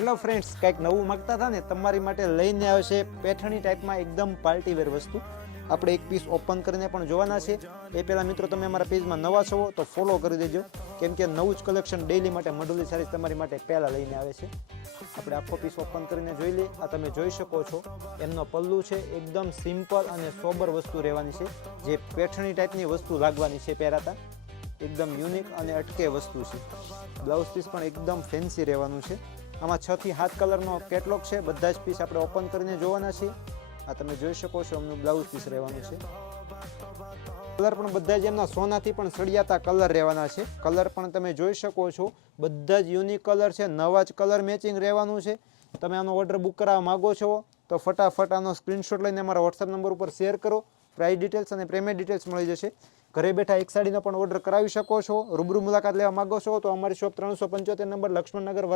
Hello friends, કંઈક નવું માગતા હતા ને તમારી માટે લઈને આવે છે પેઠણી ટાઈપમાં એકદમ પાર્ટી વેર વસ્તુ. આપણે એક પીસ ઓપન કરીને પણ જોવાના છે. એ પહેલાં મિત્રો તમે અમારા પેજમાં નવા છો તો ફોલો કરી દેજો, કેમ કે નવું જ કલેક્શન ડેઇલી માટે મઢુલી સારીઝ તમારી માટે પહેલાં લઈને આવે છે. આપણે આખો પીસ ઓપન કરીને જોઈ લઈએ. આ તમે જોઈ શકો છો એમનો પલ્લુ છે, એકદમ સિમ્પલ અને સોબર વસ્તુ રહેવાની છે, જે પેઠણી ટાઈપની વસ્તુ લાગવાની છે પહેરાતા. એકદમ યુનિક અને અટકે વસ્તુ છે. બ્લાઉઝ પીસ પણ એકદમ ફેન્સી રહેવાનું છે. આમાં 6 થી 7 કલરનો કેટલોગ છે. બધા જ પીસ આપણે ઓપન કરીને જોવાના છીએ. આ તમે જોઈ શકો છો એમનું બ્લાઉઝ પીસ રહેવાનું છે. કલર પણ બધા જ એમના સોનાથી પણ સળિયાતા કલર રહેવાના છે. કલર પણ તમે જોઈ શકો છો, બધા જ યુનિક કલર છે. નવા જ કલર મેચિંગ રહેવાનું છે. તમે આનો ઓર્ડર બુક કરાવવા માગો છો તો ફટાફટ આનો સ્ક્રીનશોટ લઈને અમારા વોટ્સઅપ નંબર ઉપર શેર કરો. પ્રાઇસ ડિટેલ્સ અને પેમેન્ટ ડિટેલ્સ મળી જશે. ઘરે બેઠા એક સાડીનો પણ ઓર્ડર કરાવી શકો છો. રૂબરૂ મુલાકાત લેવા માગો છો તો અમારી શોપ 375 નંબર લક્ષ્મણનગર